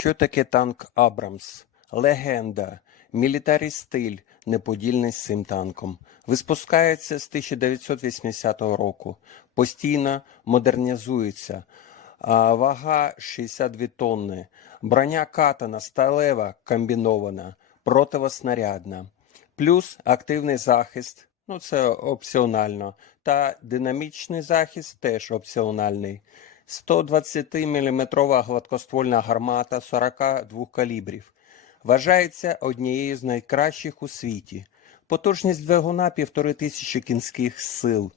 Що таке танк Абрамс? Легенда, мілітарі стиль, неподільний з цим танком. Виспускається з 1980 року, постійно модернізується. Вага 62 тонни. Броня катана, сталева, комбінована, противоснарядна. Плюс активний захист, ну це опціонально, та динамічний захист теж опціональний. 120-мм гладкоствольна гармата 42 калібрів. Вважається однією з найкращих у світі. Потужність двигуна 1500 кінських сил.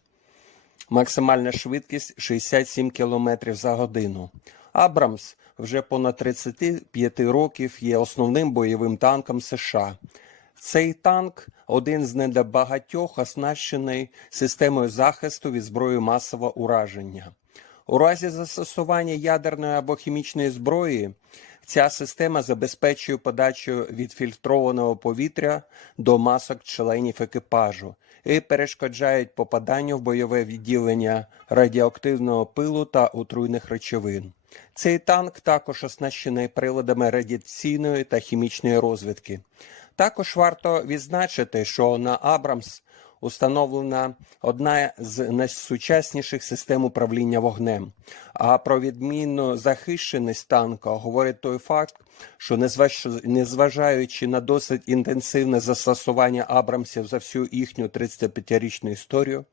Максимальна швидкість 67 км за годину. Абрамс вже понад 35 років є основним бойовим танком США. Цей танк один з небагатьох оснащений системою захисту від зброї масового ураження. У разі застосування ядерної або хімічної зброї ця система забезпечує подачу відфільтрованого повітря до масок членів екіпажу і перешкоджають попаданню в бойове відділення радіоактивного пилу та отруйних речовин. Цей танк також оснащений приладами радіаційної та хімічної розвідки. Також варто відзначити, що на Абрамс установлена одна з найсучасніших систем управління вогнем. А про відмінну захищеність танка говорить той факт, що незважаючи на досить інтенсивне застосування Абрамсів за всю їхню 35-річну історію,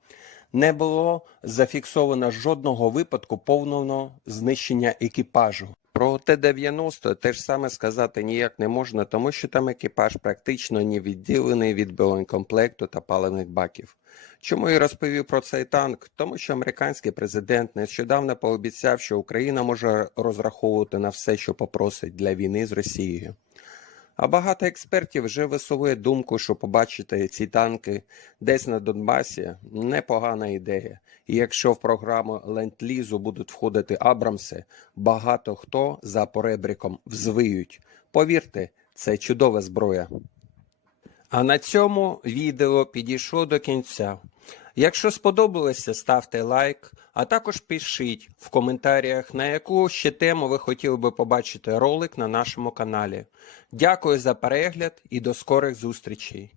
не було зафіксовано жодного випадку повного знищення екіпажу. Про Т-90 теж саме сказати ніяк не можна, тому що там екіпаж практично не відділений від боєкомплекту та паливних баків. Чому я розповів про цей танк? Тому що американський президент нещодавно пообіцяв, що Україна може розраховувати на все, що попросить для війни з Росією. А багато експертів вже висовує думку, що побачити ці танки десь на Донбасі непогана ідея. І якщо в програму ленд-лізу будуть входити Абрамси, багато хто за поребриком взвиють. Повірте, це чудова зброя. А на цьому відео підійшло до кінця. Якщо сподобалося, ставте лайк, а також пишіть в коментарях, на яку ще тему ви хотіли би побачити ролик на нашому каналі. Дякую за перегляд і до скорих зустрічей!